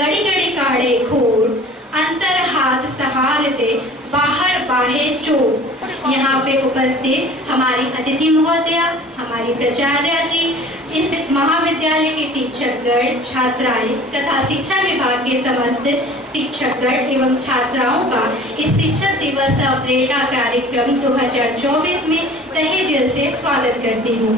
गड़ी गड़ी काढ़े घूर, अंतर हाथ सहारते बाहर बाहे चोट। यहाँ पे उपस्थित हमारी अतिथि महोदया, हमारी प्राचार्य जी, इस महाविद्यालय के शिक्षकगण, छात्राएं तथा शिक्षा विभाग के समस्त शिक्षकगण एवं छात्राओं का इस शिक्षक दिवस प्रेरणा कार्यक्रम 2024 में तहे दिल से स्वागत करती हूँ।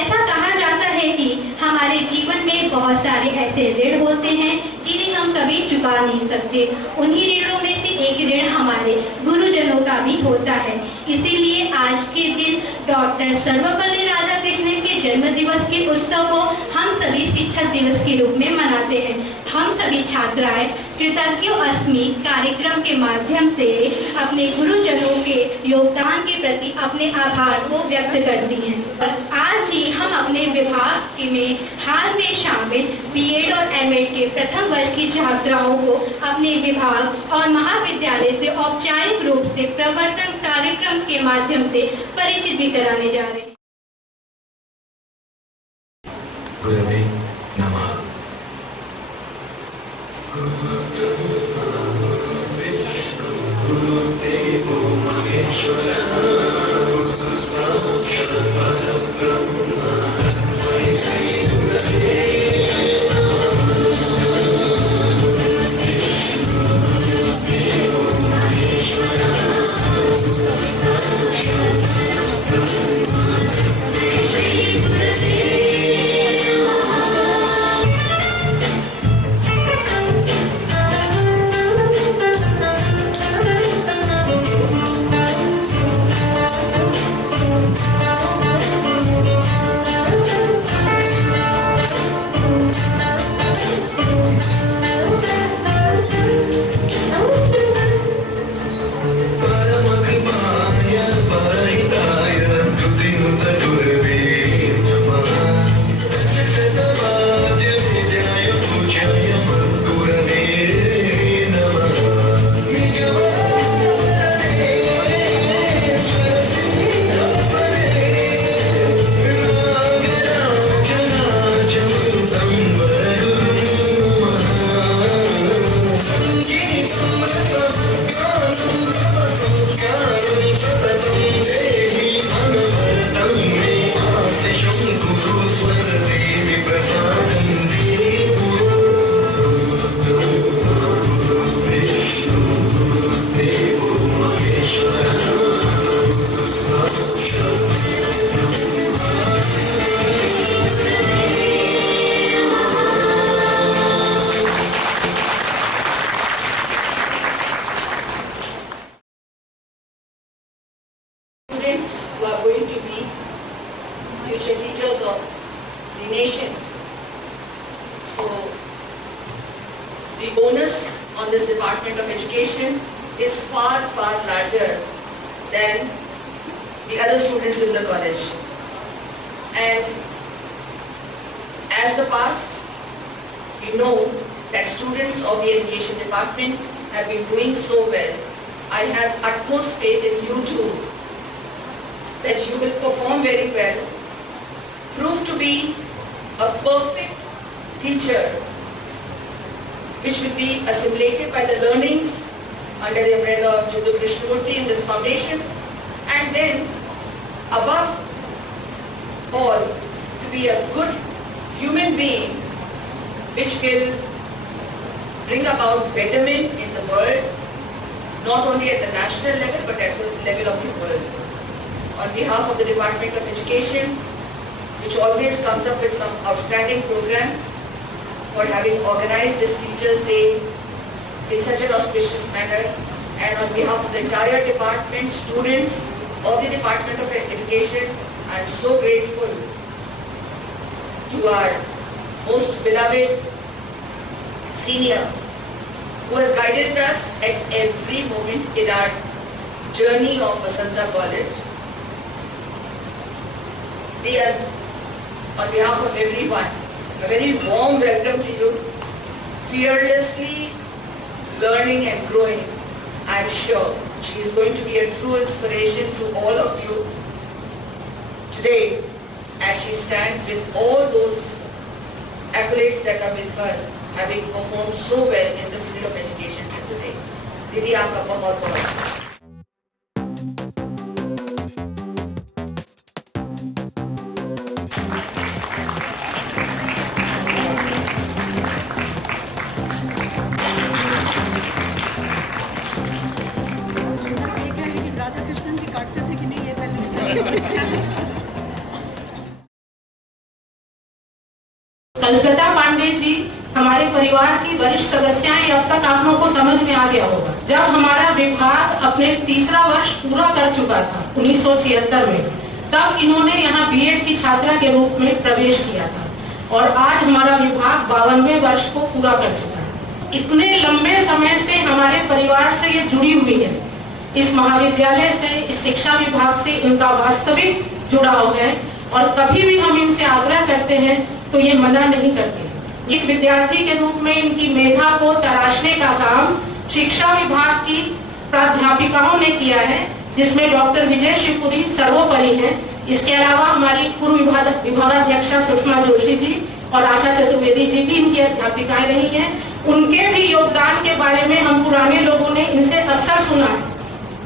ऐसा कहा जाता है कि हमारे जीवन में बहुत सारे ऐसे ऋण होते हैं जिन्हें हम कभी चुका नहीं सकते। उन्हीं ऋणों में से एक ऋण हमारे गुरुजनों का भी होता है। इसीलिए आज के दिन डॉक्टर सर्वपल्ली राधाकृष्णन के जन्म दिवस के उत्सव को हम सभी शिक्षक दिवस के रूप में मनाते हैं। हम सभी छात्राएं कृतज्ञ अस्मि कार्यक्रम के माध्यम से अपने गुरुजनों के योगदान के प्रति अपने आभार को व्यक्त करती हैं। और आज ही हम अपने विभाग में हाल में शामिल बीएड और एमएड के प्रथम वर्ष की छात्राओं को अपने विभाग और महाविद्यालय से औपचारिक रूप से प्रवर्तन कार्यक्रम के माध्यम से परिचित भी कराने जा रहे हैं। Who are going to be future teachers of the nation. So the bonus on this Department of Education is far, far larger than the other students in the college. And as the past, you know that students of the Education Department have been doing so well. I have utmost faith in you too, that you will perform very well, prove to be a perfect teacher, which will be assimilated by the learnings under the umbrella of Jiddu Krishnamurti in this foundation, and then above all, to be a good human being, which will bring about betterment in the world, not only at the national level, but at the level of the world. On behalf of the Department of Education, which always comes up with some outstanding programs, for having organized this Teachers' Day in such an auspicious manner, and on behalf of the entire department, students of the Department of Education, I am so grateful to our most beloved senior, who has guided us at every moment in our journey of Vasanta College. Dear, on behalf of everyone, a very warm welcome to you. Fearlessly learning and growing, I am sure she is going to be a true inspiration to all of you today, as she stands with all those accolades that are with her, having performed so well in the field of education till today. दीदी आपका बहुत बहुत कल्पना पांडे जी हमारे परिवार की वरिष्ठ सदस्य हैं। अब तक आप लोगों को समझ में आ गया होगा, जब हमारा विभाग अपने तीसरा वर्ष पूरा कर चुका था 1976 में, तब इन्होंने यहाँ बीएड की छात्रा के रूप में प्रवेश किया था और आज हमारा विभाग 52वें वर्ष को पूरा कर चुका है। इतने लंबे समय से हमारे परिवार से ये जुड़ी हुई है, इस महाविद्यालय से, इस शिक्षा विभाग से इनका वास्तविक जुड़ाव है और कभी भी हम इनसे आग्रह करते हैं तो ये मना नहीं करते। एक विद्यार्थी के रूप में इनकी मेधा को तराशने का काम शिक्षा विभाग की प्राध्यापिकाओं ने किया है, जिसमें डॉक्टर विजय शिवपुरी सर्वोपरि हैं। इसके अलावा हमारी पूर्व विभागाध्यक्षा सुषमा जोशी जी और आशा चतुर्वेदी जी भी इनकी अध्यापिकाएं रही हैं। उनके भी योगदान के बारे में हम पुराने लोगों ने इनसे अक्सर सुना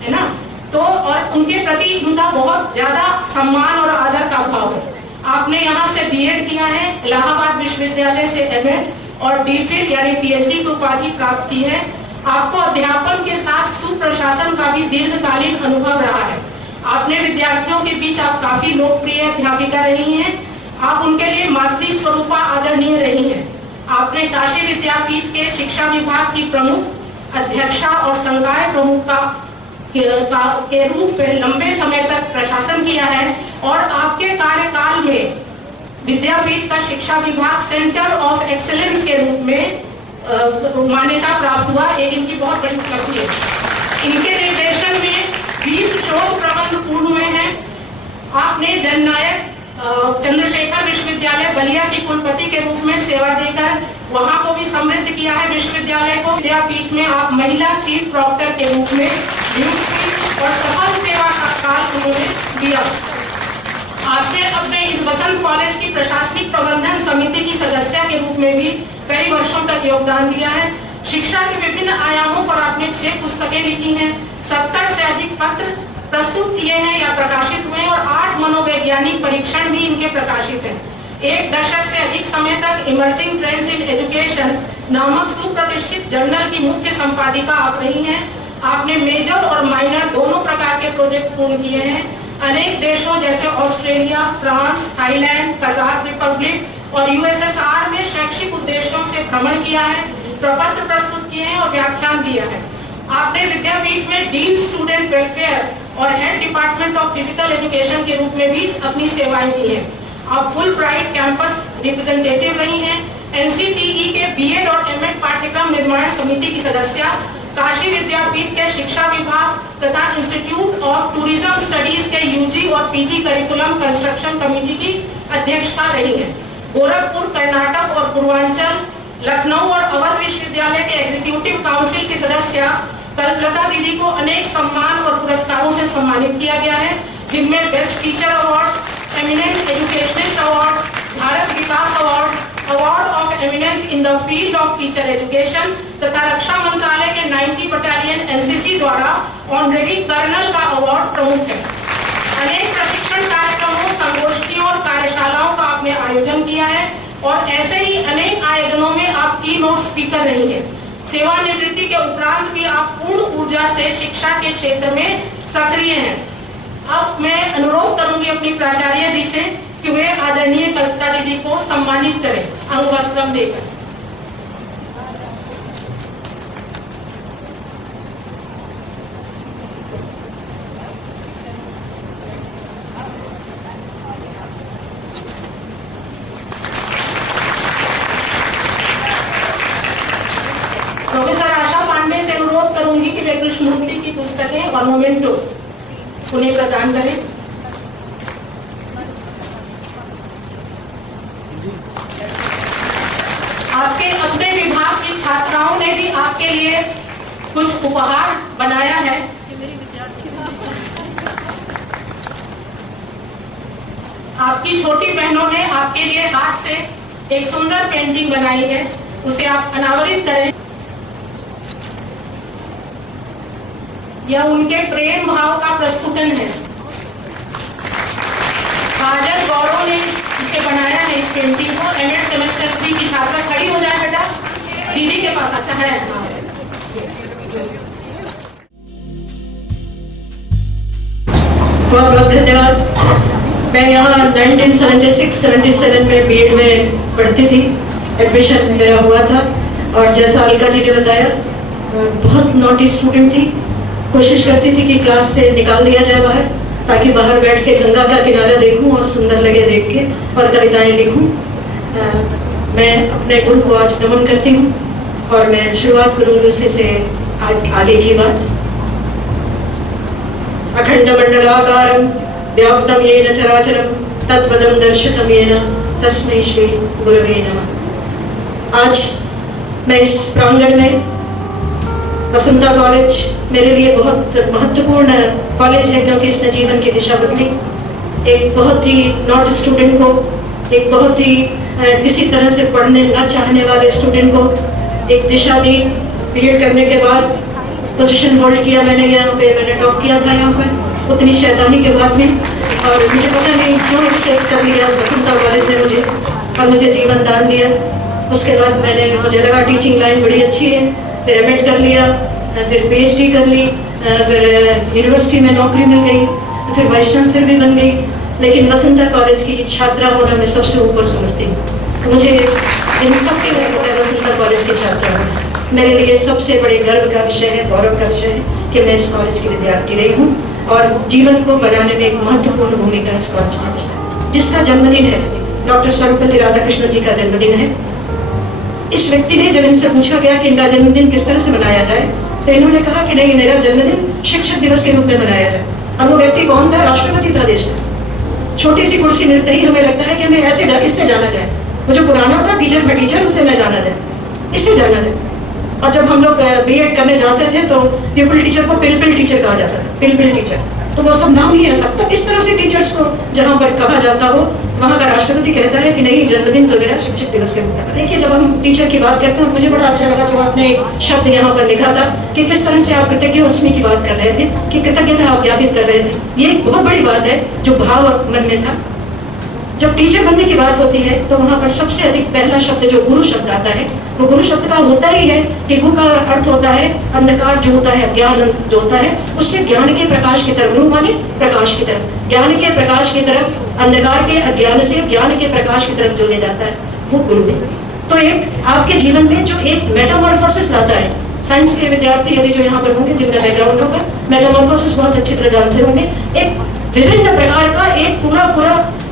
है ना, तो और उनके प्रति इनका बहुत ज्यादा सम्मान और आदर का भाव है। आपने यहाँ से बीएड किया है, इलाहाबाद विश्वविद्यालय से एमएड और डीफिल यानी पीएचडी की उपाधि प्राप्त की है। आपको अध्यापन के साथ सुप्रशासन का भी दीर्घकालीन अनुभव रहा है। आपने विद्यार्थियों के बीच आप काफी लोकप्रिय अध्यापिका रही हैं। आप उनके लिए मातृ स्वरूपा आदरणीय रही हैं। आपने काशी विद्यापीठ के शिक्षा विभाग की प्रमुख अध्यक्षा और संकाय प्रमुख के रूप में लंबे समय तक प्रशासन किया है और आपके कार्यकाल में विद्यापीठ का शिक्षा विभाग सेंटर ऑफ एक्सीलेंस के रूप में मान्यता प्राप्त हुआ। एक इनकी बहुत बड़ी उपलब्धि है। इनके निर्देशन में 20 शोध प्रबंध पूर्ण हुए हैं। आपने जननायक चंद्रशेखर विश्वविद्यालय बलिया की कुलपति के रूप में सेवा देकर वहां को भी समृद्ध किया है विश्वविद्यालय को। विद्यापीठ में आप महिला चीफ प्रॉक्टर के रूप में नियुक्त हुई और सफल सेवा का काल उन्होंने दिया। आपने अपने इस वसंत कॉलेज की प्रशासनिक प्रबंधन समिति की सदस्य के रूप में भी कई वर्षों तक योगदान दिया है। शिक्षा के विभिन्न आयामों पर आपने 6 पुस्तकें लिखी हैं, 70 से अधिक पत्र प्रस्तुत किए हैं या प्रकाशित हुए और 8 मनोवैज्ञानिक परीक्षण भी इनके प्रकाशित हैं। 1 दशक से अधिक समय तक इमर्जिंग ट्रेंड्स इन एजुकेशन नामक सुप्रतिष्ठित जर्नल की मुख्य संपादिका आप रही हैं। आपने मेजर और माइनर दोनों प्रकार के प्रोजेक्ट पूर्ण किए हैं। अनेक देशों जैसे Australia, France, Thailand, Kazakh Republic और यूएसएसआर में शैक्षिक उद्देश्यों से भ्रमण किया है, प्रपत्र प्रस्तुत किए हैं और व्याख्यान दिया है। आपने विद्यापीठ में डीन स्टूडेंट वेलफेयर और head department of physical education के रूप में भी अपनी सेवाएं दी हैं। आप फुल ब्राइट कैंपस रिप्रेजेंटेटिव रही हैं। एनसीटीई के बीएड और एमएड पाठ्यक्रम निर्माण समिति की सदस्य, काशी विद्यापीठ के शिक्षा विभाग तथा इंस्टीट्यूट ऑफ टूरिज्म स्टडीज के यूजी और पीजी करिकुलम कंस्ट्रक्शन कमेटी की अध्यक्षता रही है। गोरखपुर, कर्नाटक और पूर्वांचल, लखनऊ और अवध विश्वविद्यालय के एग्जीक्यूटिव काउंसिल की सदस्य कल्पना दीदी को अनेक सम्मान और पुरस्कारों से सम्मानित किया गया है, जिनमें best teacher award, eminence educationist award, Bharat Vikas award, award of eminence in the field of teacher education तथा रक्षा मंत्रालय के 90 बटालियन एनसीसी द्वारा ऑनरेरी कर्नल का अवार्ड प्रमुख है। अनेक प्रशिक्षण कार्यक्रमों, संगोष्ठियों और कार्यशालाओं का आपने आयोजन किया है और ऐसे ही अनेक आयोजनों में आप कीनोट स्पीकर रही हैं। सेवानिवृत्ति के उपरांत भी आप पूर्ण ऊर्जा से शिक्षा के क्षेत्र में सक्रिय हैं। अब मैं अनुरोध करूंगी अपनी प्राचार्य जी से कि वे आदरणीय कल्पना दीदी को सम्मानित करें अंगवस्त्रम देकर। प्रोफेसर आशा पांडे से अनुरोध करूंगी कि वे कृष्णमूर्ति की पुस्तकें और मोमेंटो उन्हें प्रदान करें। आपके अपने विभाग की छात्राओं ने भी आपके लिए कुछ उपहार बनाया है। आपकी छोटी बहनों ने आपके लिए हाथ से एक सुंदर पेंटिंग बनाई है, उसे आप अनावरित करें। यह उनके प्रेम भाव का प्रस्फुटन है। काजल गौरव ने इसे बनाया है, इस पेंटिंग को। एमएड सेमेस्टर 3 की छात्रा खड़ी हो जाए बेटा, दीदी के पास। अच्छा है, बहुत बहुत धन्यवाद। मैं यहाँ 1976-77 में बीएड में पढ़ती थी, एडमिशन मेरा हुआ था। और जैसा अलका जी ने बताया, बहुत नॉटी स्टूडेंट थी। कोशिश करती थी कि क्लास से निकाल दिया जाए बाहर, ताकि बाहर बैठ के गंगा का किनारा देखूं और सुंदर लगे देख के, और कविताएं लिखूं। मैं अपने गुरु को आज नमन करती हूँ और मैं शुरुआत करूँगी उसी से आगे की बात। अखंड मंडलाकारं व्याप्तं येन चराचरं तत्पदं दर्शितं येन तस्मै श्री गुरवे नमः। आज मैं इस प्रांगण में, वसंता कॉलेज मेरे लिए बहुत महत्वपूर्ण कॉलेज है, क्योंकि इसने जीवन की दिशा बदली। एक बहुत ही नॉट स्टूडेंट को, एक बहुत ही किसी तरह से पढ़ने न चाहने वाले स्टूडेंट को एक दिशा दी। बीएड करने के बाद पोजीशन होल्ड किया मैंने यहाँ पे, मैंने टॉप किया था यहाँ पे उतनी शैतानी के बाद में। और मुझे पता नहीं क्यों एक्सेप्ट कर लिया वसंता कॉलेज ने मुझे, और मुझे जीवन दान दिया। उसके बाद मुझे लगा टीचिंग लाइन बड़ी अच्छी है, फिर एमएड कर लिया, फिर पीएचडी कर ली, फिर यूनिवर्सिटी में नौकरी मिल गई, फिर वाइस चांसलर भी बन गई। लेकिन वसंता कॉलेज की छात्रा होना मैं सबसे ऊपर समझती हूँ। मुझे इन सबके लिए वसंता कॉलेज की छात्रा होना मेरे लिए सबसे बड़े गर्व का विषय है, गौरव का विषय है कि मैं इस कॉलेज की विद्यार्थी रही हूँ। और जीवन को बनाने में एक महत्वपूर्ण भूमिका इस कॉलेज ने, जिसका जन्मदिन है डॉक्टर सर्वपल्ली राधाकृष्णन जी का जन्मदिन है। इस व्यक्ति ने, जब इनसे पूछा गया कि इनका जन्मदिन किस तरह से मनाया जाए, तो इन्होंने कहा कि नहीं, मेरा जन्मदिन शिक्षक दिवस के रूप में मनाया जाए। अब वो व्यक्ति कौन था? राष्ट्रपति था देश का। छोटी सी कुर्सी मिलते ही हमें लगता है कि हमें इससे जाना जाए। वो जो पुराना था टीचर का टीचर, उसे न जाना जाए, इससे जाना जाए। और जब हम लोग बीएड करने जाते थे तो प्यूपिल टीचर को पिल टीचर कहा जाता था, पिल टीचर। तो वो सब नाम ही है सब। तो इस तरह से टीचर्स को जहाँ पर कहा जाता हो, वहाँ का राष्ट्रपति कहता है कि नहीं, जन्मदिन तो मेरा शिक्षक दिवस के रूप में। देखिए, जब हम टीचर की बात करते हैं, मुझे बड़ा अच्छा लगा जो आपने एक शब्द यहाँ पर लिखा था कि किस तरह से आप कृतज्ञ की बात कर रहे थे, कि कृतज्ञता आप ज्ञापित कर रहे थे। ये एक बहुत बड़ी बात है, जो भाव मन में था। जब टीचर बनने की बात होती है तो वहाँ पर सबसे अधिक पहला शब्द जो गुरु शब्द आता है, वो गुरु शब्द का होता ही है कि गु का अर्थ होता है अंधकार जो होता है, ज्ञान जो होता है, उससे ज्ञान के प्रकाश की तरफ, गुरु माने प्रकाश की तरफ, ज्ञान के प्रकाश की तरफ, अंधकार के अज्ञान से ज्ञान के प्रकाश की तरफ जो ले जाता है, वो गुरु है। तो एक आपके जीवन में जो एक मेटामॉर्फोसिस लाता है, साइंस के विद्यार्थी यदि जो यहाँ पर होंगे, जिनका बैकग्राउंड होगा, मेटामॉर्फोसिस बहुत अच्छी तरह जानते होंगे। एक विभिन्न प्रकार का एक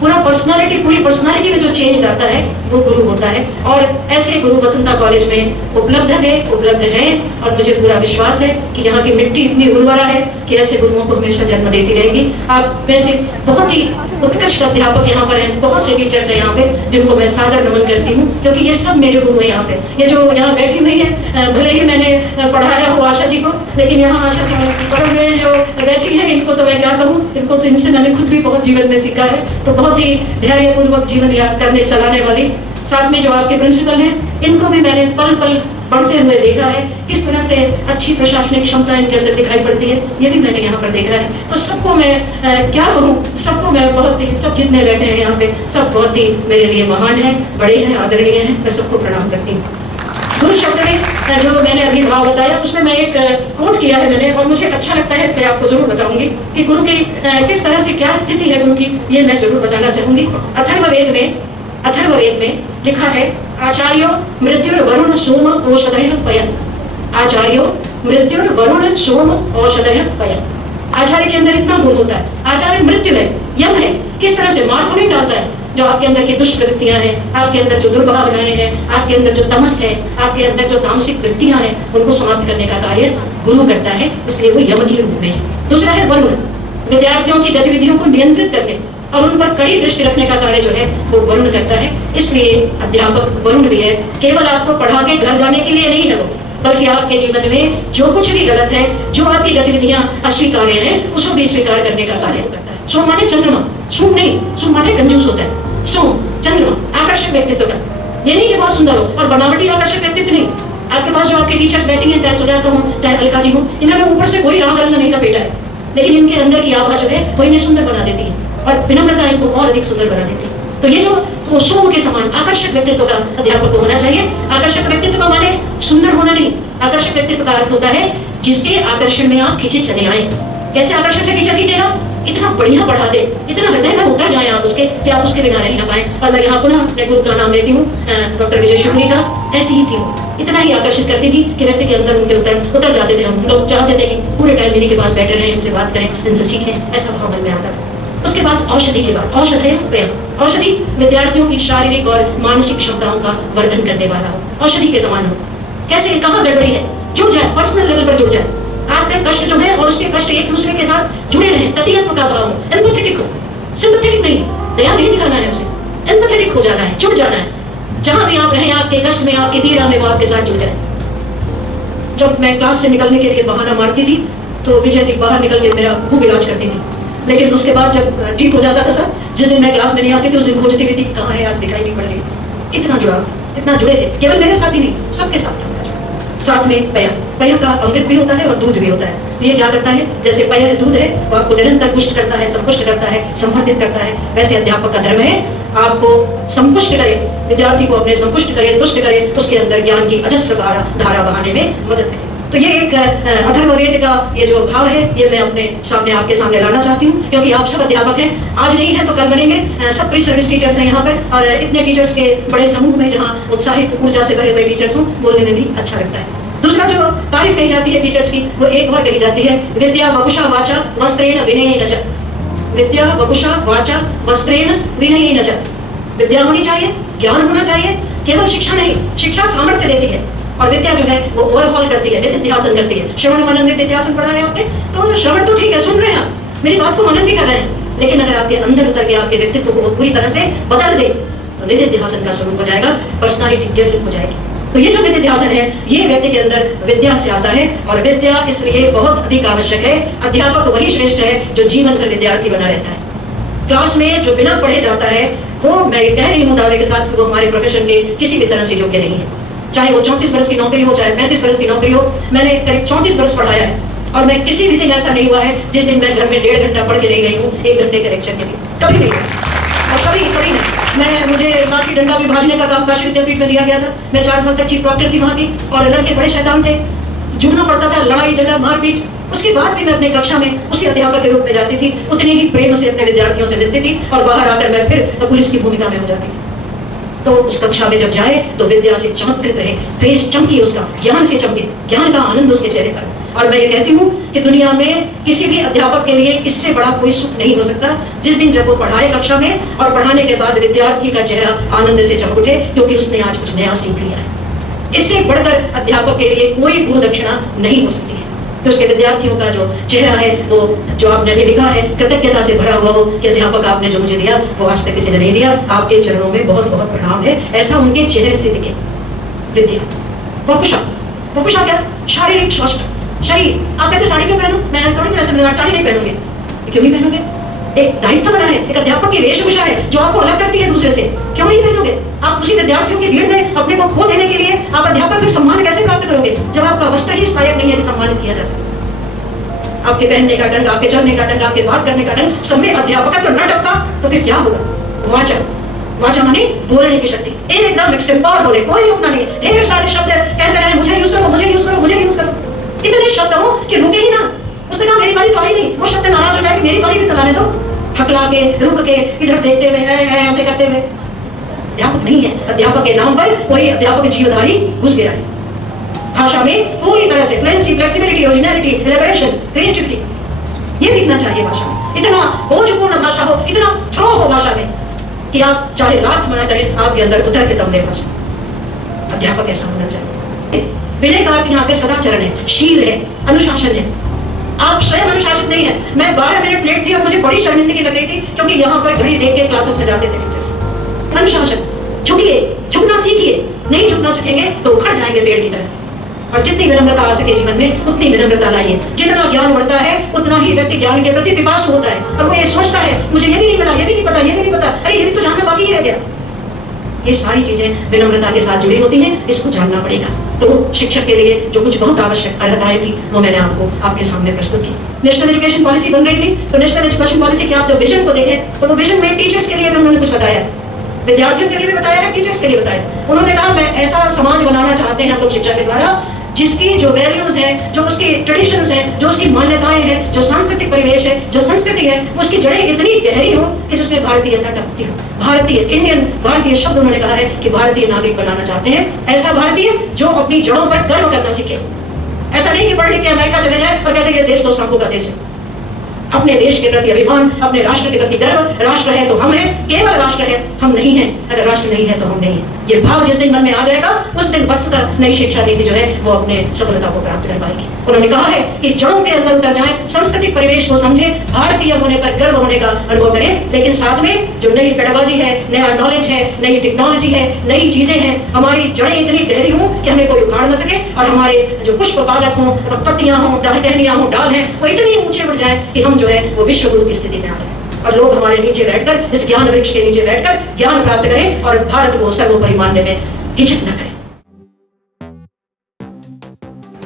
पूरी पर्सनालिटी में जो चेंज लाता है, वो गुरु होता है। और ऐसे गुरु वसंता कॉलेज में उपलब्ध हैं, और मुझे पूरा विश्वास है कि यहाँ की मिट्टी इतनी उर्वरा है कि ऐसे गुरुओं को हमेशा जन्म देती रहेगी। आप वैसे बहुत ही उत्कृष्ट अध्यापक यहाँ पर हैं, बहुत से टीचर्स हैं यहाँ पे, जिनको मैं सादर नमन करती हूँ, क्योंकि ये सब मेरे गुरु हैं यहाँ पे। ये जो यहाँ बैठी हुई है, भले ही मैंने पढ़ाया हो आशा जी को, लेकिन यहाँ आशा जी पढ़ में जो बैठी है, इनको तो मैं क्या कहूँ, इनको तो इनसे मैंने खुद भी बहुत जीवन में सीखा है। तो बहुत ही धैर्यपूर्वक जीवन याद करने चलाने वाली, साथ में जो आपके प्रिंसिपल हैं, इनको भी मैंने पल पल बढ़ते हुए देखा है। किस तरह से अच्छी प्रशासनिक क्षमता इनके अंदर दिखाई पड़ती है, ये भी मैंने यहाँ पर देखा है। तो सबको मैं क्या कहूँ, सबको मैं बहुत ही, सब जितने बैठे हैं यहाँ पे, सब बहुत ही मेरे लिए महान है, बड़े हैं, आदरणीय हैं। मैं सबको प्रणाम करती हूँ। गुरु शब्द में जो मैंने अभी भाव बताया, उसमें मैं एक कोट किया है मैंने, और मुझे अच्छा लगता है, इसलिए आपको जरूर बताऊंगी कि गुरु की किस तरह से क्या स्थिति है गुरु की, ये मैं जरूर बताना चाहूंगी। अथर्ववेद में लिखा है, आचार्यो मृत्युर्वरुण सोम औषधयः पयः। आचार्यो मृत्युर्वरुण सोम औषधयः पयः। आचार्य के अंदर इतना गुण होता है। आचार्य मृत्यु है, यम है, किस तरह से मार तो नहीं डालता है। जो आपके अंदर की दुष्प्रवृत्तियां हैं, आपके अंदर जो दुर्भावनाएं हैं, आपके अंदर जो तमस है, आपके अंदर जो तामसिक वृत्तियां हैं, उनको समाप्त करने का कार्य गुरु करता है, इसलिए वो यम के रूप में है। दूसरा है वरुण, विद्यार्थियों की गतिविधियों को नियंत्रित करने और उन पर कड़ी दृष्टि रखने का कार्य जो है वो वरुण करता है। इसलिए अध्यापक वरुण भी है। केवल आपको पढ़ा के घर जाने के लिए नहीं है वो, बल्कि आपके जीवन में जो कुछ भी गलत है, जो आपकी गतिविधियां अस्वीकार्य हैं, उसको भी स्वीकार करने का कार्य करता है। सोम माने चंद्रमा, सोम नहीं, सोम माने कंजूस होता है। सोम चंद्रमा, आकर्षक व्यक्तित्व का, ये नहीं कि बहुत सुंदर हो और बनावटी आकर्षक व्यक्तित्व नहीं। आपके पास जो आपके टीचर्स बैठी हैं, चाहे सुजाता हो चाहे अलका जी हो, इन्होंने ऊपर से कोई रंग नहीं लपेटा है, लेकिन इनके अंदर की आभा जो है वो इन्हें सुंदर बना देती है और विनम्रता इनको और अधिक सुंदर बना देती है। तो ये जो सोम के समान आकर्षक व्यक्तित्व का अध्यापक को होना चाहिए। आकर्षक व्यक्तित्व का माने सुंदर होना नहीं, आकर्षक व्यक्तित्व का अर्थ होता है जिसके आकर्षण में आप खींचे चले आए। कैसे आकर्षण से खींचेगा? इतना बढ़िया पढ़ा दे, इतना हृदय में उतर जाए आप उसके कि आप उसके बिना रह ना पाए। और मैं यहाँ पुनः अपने गुरु का नाम लेती हूँ, डॉक्टर विजय शुक्ली का। ऐसी ही थी वो, इतना ही आकर्षित करती थी कि व्यक्ति के अंदर उनके उतर जाते थे। हम लोग चाहते थे कि पूरे टाइम इन्हीं के पास बैठे रहें, इनसे बात करें, इनसे सीखें, ऐसा भाव मन में आता था। उसके बाद औषधि के बाद औषध है पेय। औषधि विद्यार्थियों की शारीरिक और मानसिक क्षमताओं का वर्धन करने वाला हो, औषधि के समान हो। कैसे, कहाँ गड़बड़ी है, जुड़ जाए, पर्सनल लेवल पर जुड़ जाए। आपका कष्ट जो है और उसके कष्ट एक दूसरे के साथ जुड़े रहे, ततीयत्व का भाव हो, एम्पैथेटिक हो, सिंपैथेटिक नहीं, दया नहीं दिखाना है उसे, एम्पैथेटिक हो जाना है, जुड़ जाना है। जहां भी आप रहे आपके कष्ट में, आपके पीड़ा में, वो आपके साथ जुड़ जाए। जब मैं क्लास से निकलने के लिए बहाना मारती थी तो विजय दी बाहर निकल के मेरा खूब इलाज करती थी, लेकिन उसके बाद जब ठीक हो जाता था सब, जिस दिन मैं क्लास में नहीं आती थी उस दिन खोजती हुई थी कहाँ है, आज दिखाई नहीं पड़ रही। इतना जुड़ा, इतना जुड़े थे, केवल मेरे साथ ही नहीं, सबके साथ था। साथ में पया, पया का अमृत भी होता है और दूध भी होता है। ये क्या करता है, जैसे पया दूध है वो आपको निरंतर पुष्ट करता है, संपुष्ट करता है, संवर्धित करता है, वैसे अध्यापक का धर्म है आपको संपुष्ट करे, विद्यार्थी को अपने संपुष्ट करे, तुष्ट करे, उसके अंदर ज्ञान की अजस्त्र धारा बहाने में मदद करे। तो ये एक अथर्ववेद का ये जो भाव है, ये मैं अपने सामने आपके सामने लाना चाहती हूँ, क्योंकि आप सब अध्यापक हैं, आज नहीं है तो कल बनेंगे। सब प्री सर्विस टीचर्स हैं यहाँ पर, और इतने टीचर्स के बड़े समूह में जहाँ उत्साहित ऊर्जा से भरे हुए टीचर्स हों, बोलने में भी अच्छा लगता है। दूसरा जो तारीफ कही जाती है टीचर्स की, वो एक बार कही जाती है, विद्या वपुषा वाचा वस्त्रेण विनयेन च। विद्या वपुषा वाचा वस्त्रेण विनयेन च। विद्या होनी चाहिए, ज्ञान होना चाहिए, केवल शिक्षा नहीं, शिक्षा सामर्थ्य देती है और विद्या जो है वो ओवरऑल करती है, निधिध्यासन करती है। श्रवण मनन निधिध्यासन पढ़ा है आपने, तो श्रवण तो ठीक है, सुन रहे हैं आप, मेरी बात को मनन भी कर रहे हैं, लेकिन अगर आपके अंदर उतर के आपके व्यक्तित्व को पूरी तरह से बदल दे तो निधिध्यासन का स्वरूप हो जाएगा, पर्सनालिटी डेवलप हो जाएगी। तो ये जो निधिध्यासन है ये व्यक्ति के अंदर विद्या से आता है, और विद्या इसलिए बहुत अधिक आवश्यक है। अध्यापक वही श्रेष्ठ है जो जीवन भर विद्यार्थी बना रहता है। क्लास में जो बिना पढ़े जाता है वो, मैं कह रही हूँ दावे के साथ, वो हमारे प्रोफेशन के किसी भी तरह से योग्य नहीं है। चाहे वो 34 वर्ष की नौकरी हो, चाहे 35 वर्ष की नौकरी हो। मैंने करीब 34 वर्ष पढ़ाया है और मैं किसी भी दिन ऐसा नहीं हुआ है जिस दिन मैं घर में 1.5 घंटा पढ़ के नहीं गई हूँ 1 घंटे के लेक्चर के लिए, कभी नहीं, और कभी नहीं। मुझे लाठी डंडा भी भाजने का काम काशी विद्यापीठ में दिया गया था। मैं 4 साल तक चीफ प्रॉक्टर थी वहाँ की, और लड़के बड़े शैतान थे, झूमना पड़ता था, लड़ाई झगड़ा मारपीट। उसके बाद भी मैं अपने कक्षा में उसी अध्यापक के रूप में जाती थी, उतने ही प्रेम से अपने विद्यार्थियों से मिलती थी, और बाहर आकर मैं फिर पुलिस की भूमिका में हो जाती थी। तो उस कक्षा में जब जाए तो विद्या से चमकते रहे, फेस चमकी उसका, ज्ञान से चमके, ज्ञान का आनंद उसके चेहरे पर। और मैं ये कहती हूँ कि दुनिया में किसी भी अध्यापक के लिए इससे बड़ा कोई सुख नहीं हो सकता, जिस दिन जब वो पढ़ाए कक्षा में और पढ़ाने के बाद विद्यार्थी का चेहरा आनंद से चमक उठे, क्योंकि उसने आज कुछ नया सीख लिया है। इससे बढ़कर अध्यापक के लिए कोई गुरु दक्षिणा नहीं हो सकती है। तो उसके विद्यार्थियों का जो चेहरा है, वो जो आपने अभी लिखा है, कृतज्ञता से भरा हुआ हो कि अध्यापक आपने जो मुझे दिया वो आज तक किसी ने नहीं दिया, आपके चरणों में बहुत बहुत प्रणाम है, ऐसा उनके चेहरे से दिखे। विद्या वपुषा क्या, शारीरिक स्वस्थ शरीर। आप कहते साड़ी क्यों पहनूं, मैं थोड़ी तरह से साड़ी नहीं पहनूंगी, क्यों नहीं पहनोगे? एक दायित्व बना है, एक अध्यापक की वेशभूषा है जो आपको अलग करती है दूसरे से, क्यों नहीं पहनोगे? आप उसी विद्यार्थियों की भीड़ में अपने को खो देने के लिए आप अध्यापक फिर सम्मान कैसे प्राप्त करोगे जब आपका वस्त्र ही सहायक नहीं है कि सम्मानित किया जा सके? आपके पहनने का ढंग, आपके चलने का ढंग, आपके बात करने का ढंग सब में अध्यापक तो न ढकता तो फिर क्या होगा? वाचा माने बोलने की शक्ति, एकदम एक्सटेम्पोर बोले, कोई रोकना नहीं। ढेर सारे शब्द कहते रहे, मुझे यूज करो, मुझे यूज करो, मुझे यूज करो, इतने शब्द हो कि रुके ही ना। उसने कहा मेरी बारी तो आई नहीं, वो शब्द नाराज हो जाए कि मेरी बारी भी तो लाने दो। हकला के, रुक के, इधर देखते हुए, ऐसे करते हुए। अध्यापक नहीं है, अध्यापक के नाम पर कोई अध्यापक जीवधारी घुस गया है। भाषा में पूरी तरह से फ्लेक्सिबिलिटी, ओरिजिनलिटी, एलिबरेशन, क्रिएटिविटी, ये दिखना चाहिए भाषा में। इतना बोझपूर्ण भाषा हो, इतना थ्रो हो भाषा में कि आप चाहे लाख मना करें, आपके अंदर उतर के दम ले भाषा। अध्यापक ऐसा होना चाहिए। विनय का यहाँ पे सदाचरण है, शील है, अनुशासन है। आप स्वयं अनुशासित नहीं है। मैं 12 मिनट लेट थी और मुझे बड़ी शर्मिंदगी लग रही थी, क्योंकि यहाँ पर घड़ी देख के क्लासेस में जाते थे टीचर्स। अनुशासन, झुकिए, झुकना सीखिए, नहीं झुकना सीखेंगे तो उखड़ जाएंगे पेड़ की तरह से। और जितनी विनम्रता आ सके जीवन में उतनी विनम्रता लाइए। जितना ज्ञान बढ़ता है उतना ही व्यक्ति ज्ञान के प्रति पिपासु होता है, और वो ये सोचता है मुझे ये भी नहीं पता, ये भी नहीं पता, ये भी नहीं पता, अरे ये भी तो जानना बाकी ही रह गया। ये सारी चीजें विनम्रता के साथ जुड़ी होती हैं, इसको जानना पड़ेगा। तो शिक्षक के लिए जो कुछ बहुत आवश्यक अर्हताएं थी वो मैंने आपके सामने प्रस्तुत की। नेशनल एजुकेशन पॉलिसी बन रही थी, तो नेशनल एजुकेशन पॉलिसी के आप जब विजन को देखें तो वो विजन में टीचर्स के लिए भी उन्होंने कुछ बताया, विद्यार्थियों के लिए भी बताया है, टीचर्स के लिए बताया। उन्होंने कहा मैं ऐसा समाज बनाना चाहते हैं हम लोग शिक्षा के द्वारा जिसकी जो वैल्यूज है, जो उसकी ट्रेडिशंस है, जो उसकी मान्यताएं हैं, जो सांस्कृतिक परिवेश है, जो संस्कृति है, उसकी जड़ें इतनी गहरी हो कि जिसमें भारतीयता टपकती हो। भारतीय इंडियन भारतीय शब्द उन्होंने कहा है कि भारतीय नागरिक बनाना चाहते हैं, ऐसा भारतीय जो अपनी जड़ों पर गर्व करना सीखे। ऐसा नहीं कि पढ़ लिख के अमेरिका चले जाए और कहते हैं ये देश तो सांपों का देश है। अपने देश के प्रति अभिमान, अपने राष्ट्र के प्रति गर्व, राष्ट्र है तो हम हैं, केवल राष्ट्र है हम नहीं हैं, अगर राष्ट्र नहीं है तो हम नहीं हैं। ये भाव जिस दिन मन में आ जाएगा उस दिन वस्तुतः नई शिक्षा नीति जो है वो अपने सफलता को प्राप्त कर पाएगी। उन्होंने कहा है कि जड़ों के अंदर उतर जाएं, सांस्कृतिक परिवेश को समझे, भारतीय होने पर गर्व होने का अनुभव करें, लेकिन साथ में जो नई पेडागॉजी है, नया नॉलेज है, नई टेक्नोलॉजी है, नई चीजें हैं, हमारी जड़ें इतनी गहरी हों कि हमें कोई उखाड़ न सके और हमारे जो पुष्प पालक हों, पत्तियां हों, टहनियां हों, डाल हैं, वो इतनी ऊंचे उठ जाए कि हम जो है वो विश्व गुरु की स्थिति में आ जाए और लोग हमारे नीचे बैठकर, इस ज्ञान वृक्ष के नीचे बैठकर ज्ञान प्राप्त करें और भारत को सर्वोपरि मानने में हिचक न करें।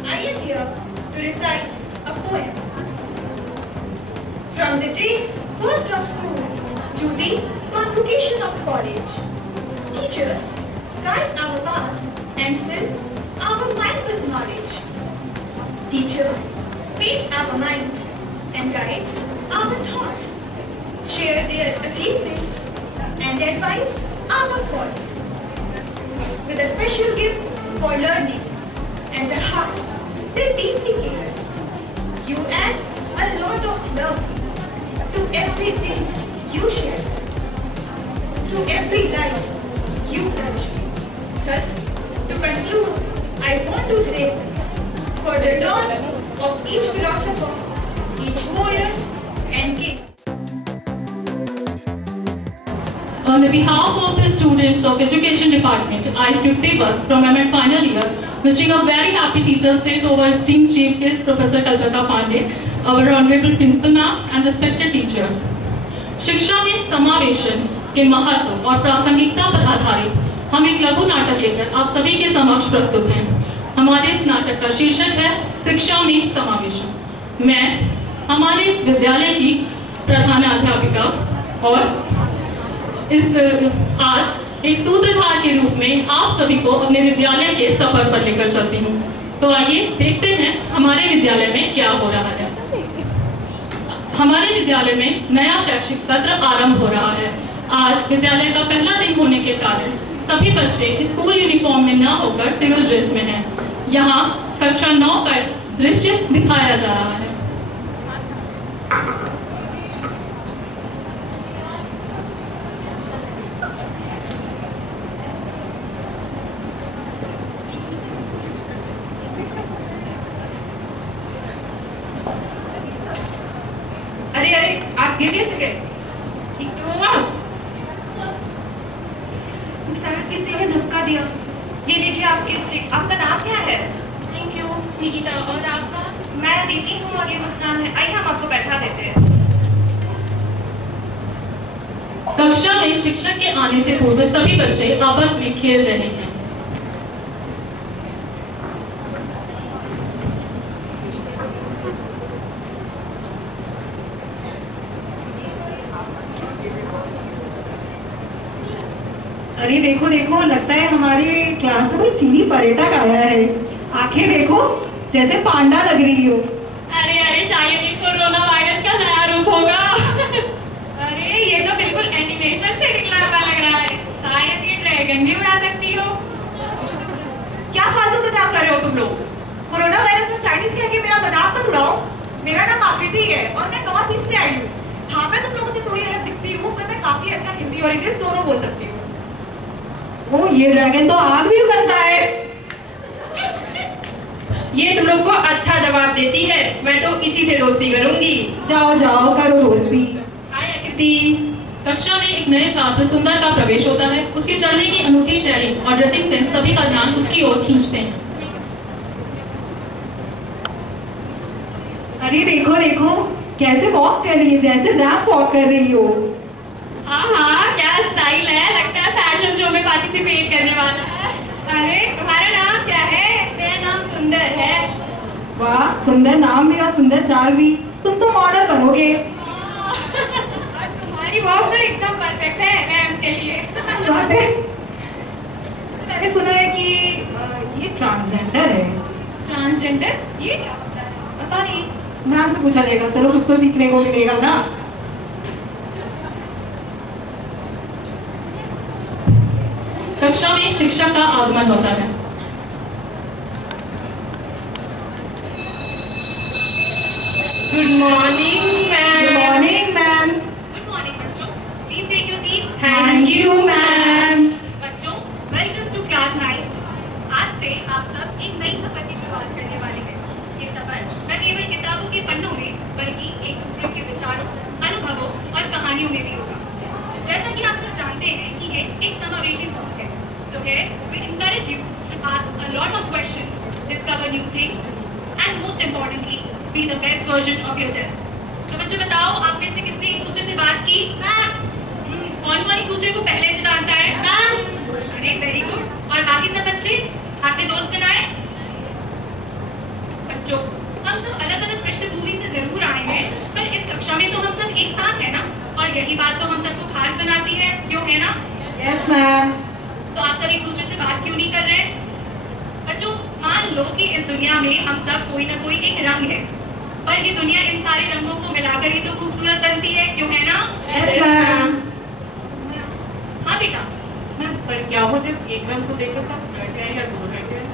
I am here to recite a poem from the day first of school to the convocation of college. Teachers, guide our path and fill our mind with knowledge. Teacher, paint our mind and guide our thoughts. Share their achievements and advise our faults. With a special gift for learning and a heart that deeply cares, you add a lot of love to everything you share. Through every life you touch. Thus, to conclude, I want to say, for the dawn of each philosopher, each poet and king. On the behalf of the students of Education Department, I, Trupti Bus from MA final year, wishing a very happy Teachers' Day to our esteemed Chief Guest, Professor Kalpata Pandey, our Honorable Principal Ma'am, and respected teachers. शिक्षा में समावेशन के महत्व और प्रासंगिकता पर आधारित हम एक लघु नाटक लेकर आप सभी के समक्ष प्रस्तुत हैं। हमारे इस नाटक का शीर्षक है शिक्षा में समावेशन। मैं हमारे इस विद्यालय की प्रधानाध्यापिका और आज एक सूत्रधार के रूप में आप सभी को अपने विद्यालय के सफर पर लेकर चलती हूँ। तो आइए देखते हैं हमारे विद्यालय में क्या हो रहा है। हमारे विद्यालय में नया शैक्षिक सत्र आरंभ हो रहा है। आज विद्यालय का पहला दिन होने के कारण सभी बच्चे स्कूल यूनिफॉर्म में न होकर सिविल ड्रेस में हैं। यहाँ कक्षा 9 का दृश्य दिखाया जा रहा है। आप गिर कैसे गए? किसी ने धक्का दिया। ये लीजिए आपकी स्टिक। आपका नाम क्या है? Thank you Nikita. और आपका? मैं दीदी हूँ और ये मुस्कान है। आइए हम आपको बैठा देते हैं। कक्षा में शिक्षक के आने से पूर्व सभी बच्चे आपस में खेल रहे हैं। अरे देखो देखो, लगता है हमारे क्लास में कोई चीनी पर्यटक आया है। आंखें देखो जैसे पांडा लग रही हो। अरे अरे शायद ये कोरोना वायरस का नया रूप होगा। अरे ये तो बिल्कुल एनिमेशन से निकला हुआ लग रहा है। शायद ये ड्रैगन भी उड़ा सकती हो। क्या फालतू मजाक कर रहे हो तुम लोग? कोरोना वायरस में चाइनीज कह के मेरा मजाक मत उड़ाओ। मेरा नाम आकृति है और मैं नॉर्थ ईस्ट से आई हूँ। हाँ, मैं तुम लोगों से थोड़ी अलग दिखती हूँ, पर मैं काफी अच्छा हिंदी और इंग्लिश दोनों बोल सकती हूँ। ओ, ये ड्रैगन तो आग भी उगलता है। ये तुम लोग को अच्छा जवाब देती है। मैं तो इसी से दोस्ती करूंगी। जाओ जाओ करो दोस्ती। हाय आकृति। कक्षा में एक नए छात्र सुंदर का प्रवेश होता है। उसके चलने की अनूठी शैली और ड्रेसिंग सेंस सभी का ध्यान उसकी ओर खींचते हैं। अरे देखो देखो कैसे वॉक कर रही है, जैसे रैप वॉक कर रही हो। हाँ हाँ, क्या स्टाइल है। लगता है फैशन शो में पार्टिसिपेट करने वाला है। अरे तुम्हारा नाम क्या है? मेरा नाम सुंदर है। वाह, सुंदर नाम भी और सुंदर चाल भी। तुम तो मॉडल बनोगे। और तुम्हारी वॉक तो एकदम परफेक्ट है मैम के लिए। बात है। मैंने सुना है कि ये ट्रांसजेंडर है। ट्रांसजेंडर? ये क्या होता है? पता नहीं, मैम से पूछा जाएगा। चलो कुछ तो सीखने को मिलेगा ना। कक्षा में शिक्षक का आगमन होता है। Good morning, ma'am. Good morning ma'am. Good morning बच्चों, please take your seat. Thank you ma'am. बच्चों, वेलकम टू क्लास 9। आज से आप सब एक नई सफर की शुरुआत करने वाले हैं। ये सफर न केवल किताबों के पन्नों में बल्कि एक दूसरे के विचारों, अनुभवों और कहानियों में भी होगा। जैसा कि आप सब जानते हैं कि ये एक समावेशी सफर है, तो we encourage you to ask a lot of questions, discover new things, and most importantly, be the best version of yourself. तो बच्चों बताओ, आप में से किसने एक दूसरे से बात की? कौन कौन एक दूसरे को पहले से जानता है? अरे वेरी गुड। और बाकी सब बच्चे, आपने दोस्त बनाए? बच्चों, हम सब अलग अलग पृष्ठभूमि से जरूर आए हैं, पर इस कक्षा में तो हम सब एक साथ हैं ना, और यही बात तो हम सबको खास बनाती है, क्यों है ना? Yes ma'am. तो आप सब एक दूसरे से बात क्यों नहीं कर रहे? बच्चों, मान लो कि इस दुनिया में हम सब कोई ना कोई एक रंग है, पर ये दुनिया इन सारे रंगों को मिलाकर ही तो खूबसूरत बनती है, क्यों है ना? Yes ma'am. हाँ बेटा। पर क्या हो जब एक रंग को देखकर सब डर जाए या दूर रह जाए?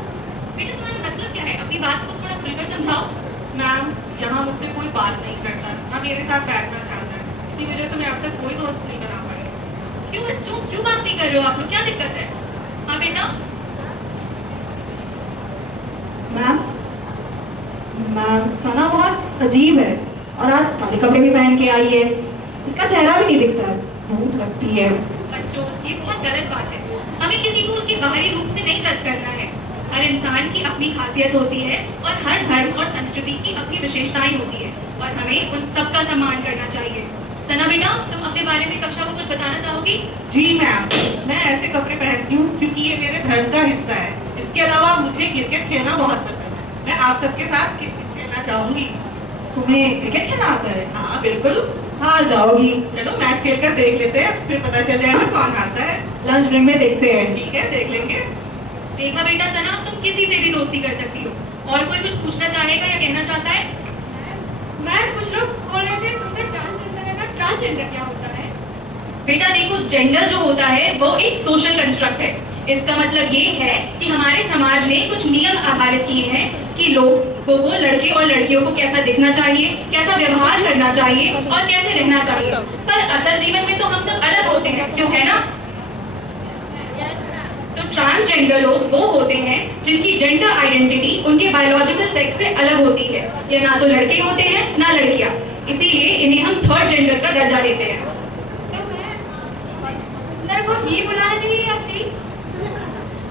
बेटा तुम्हारा मतलब क्या है? अपनी बात को थोड़ा खुलकर समझाओ। मैम, यहाँ मुझसे कोई बात नहीं करता, अब मेरे साथ बैठना चाहता है, इसी वजह से मैं अब तक कोई दोस्त नहीं बना पाया। क्यों बच्चों, क्यों बात नहीं कर रहे हो आप लोग? क्या दिक्कत है? हाँ बेटा। मैम, मैम सना बहुत अजीब है और आज काले कपड़े भी पहन के आई है। इसका चेहरा भी नहीं दिखता है, भूत लगती है। बच्चों, ये बहुत गलत बात है। हमें किसी को उसके बाहरी रूप से नहीं जज करना है। हर इंसान की अपनी खासियत होती है और हर धर्म और संस्कृति की अपनी विशेषताएं होती है और हमें उन सबका सम्मान करना चाहिए। सना बेटा, तुम अपने बारे में कक्षा को कुछ बताना चाहोगी? जी मैम, मैं ऐसे कपड़े पहनती हूँ क्योंकि ये मेरे धर्म का हिस्सा है। इसके अलावा मुझे क्रिकेट खेलना बहुत पसंद है। मैं आप सबके साथ क्रिकेट खेलना चाहूंगी। तुम्हें क्रिकेट खेलना आता है? हाँ बिल्कुल। हार जाओगी। चलो मैच खेलकर देख लेते हैं, फिर पता चल जाएगा कौन हारता है। लंच ब्रेक में देखते हैं। ठीक है, देख लेंगे। देखा बेटा सना, तुम किसी से भी दोस्ती कर सकती हो। और कोई कुछ पूछना चाहेगा या कहना चाहता है? मैम, कुछ लोग बोल रहे थे सुंदर ट्रांसजेंडर है, बट ट्रांसजेंडर क्या होता है? बेटा देखो, जेंडर जो होता है वो एक सोशल कंस्ट्रक्ट है। इसका मतलब ये है कि हमारे समाज ने कुछ नियम आधारित किए हैं कि लोगों को लड़के और लड़कियों को कैसा दिखना चाहिए, कैसा व्यवहार करना चाहिए और कैसे रहना चाहिए। पर असल जीवन में तो हम सब अलग होते हैं, क्यों है ना? तो ट्रांसजेंडर लोग वो होते हैं जिनकी जेंडर आइडेंटिटी उनके बायोलॉजिकल सेक्स से अलग होती है। ये ना तो लड़के होते हैं ना लड़कियां, इसीलिए इन्हें हम थर्ड जेंडर का दर्जा देते हैं। तो को ही बुलाना चाहिए या शी?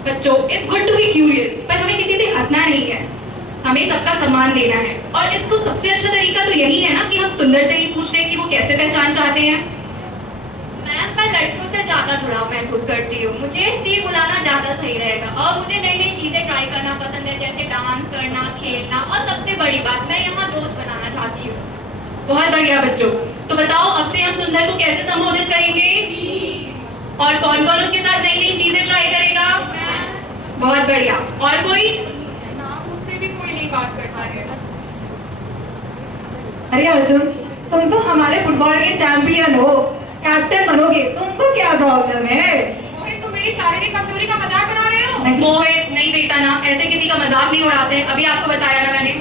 बच्चों, it's good to be curious, पर हमें किसी से हंसना नहीं है, हमें सबका सम्मान देना है। और इसको सबसे अच्छा तरीका तो यही है ना कि हम सुंदर से ही पूछ लें कि वो कैसे पहचान चाहते हैं। मैं लड़कियों से ज्यादा जुड़ाव महसूस करती हूँ, मुझे सी बुलाना ज्यादा सही रहेगा। और मुझे नई नई चीजें ट्राई करना पसंद है, जैसे डांस करना, खेलना, और सबसे बड़ी बात, मैं यहाँ दोस्त बनाना चाहती हूँ। बहुत बढ़िया बच्चों, तो बताओ अब से हम सुंदर को कैसे संबोधित करेंगे और कौन कौन उसके साथ नई नई चीजें ट्राई करेगा? बहुत बढ़िया। और कोई? मुझसे भी कोई नहीं बात करता है। अरे अर्जुन, तुम तो हमारे फुटबॉल के चैंपियन हो, कैप्टन बनोगे, तुमको क्या प्रॉब्लम है? मोहित, तुम मेरी शारीरिक कमजोरी का मजाक बना रहे हो? नहीं। मोहित, नहीं बेटा ना, ऐसे किसी का मजाक नहीं उड़ाते। अभी आपको बताया ना मैंने,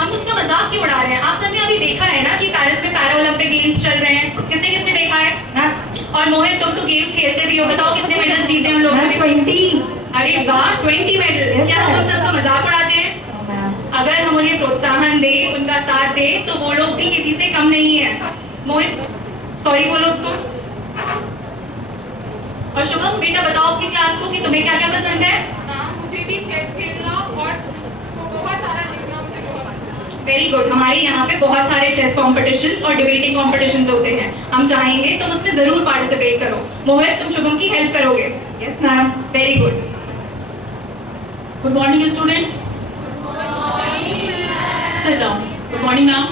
हम उसका मजाक क्यों उड़ा रहे हैं? आप सबने अभी देखा है ना कि पेरिस में पैरा ओलंपिक गेम्स चल रहे हैं। किसने किसने देखा है ना? और मोहित, तुम तो गेम्स खेलते भी हो, बताओ कितने मेडल्स जीते हैं हम लोगों ने? 20। अरे वाह, 20 मेडल्स। क्या हम सबका मजाक उड़ाते हैं? अगर हम उन्हें प्रोत्साहन दे, उनका साथ दे, तो वो लोग भी किसी से कम नहीं है। मोहित, सॉरी बोलो उसको। और शुभम बेटा, बताओ अपनी क्लास को कि तुम्हें क्या क्या पसंद है? मुझे भी चेस खेलना और बहुत सारा लिखना मुझे बहुत पसंद है। Very good. हमारे यहाँ पे बहुत सारे चेस कॉम्पिटिशन्स और डिबेटिंग कॉम्पिटिशन्स होते हैं। हम चाहेंगे तुम उसमें जरूर पार्टिसिपेट करो। मोहित, तुम शुभम की हेल्प करोगे? Yes ma'am. Very good. Good morning, students. Sit down. Good morning, ma'am.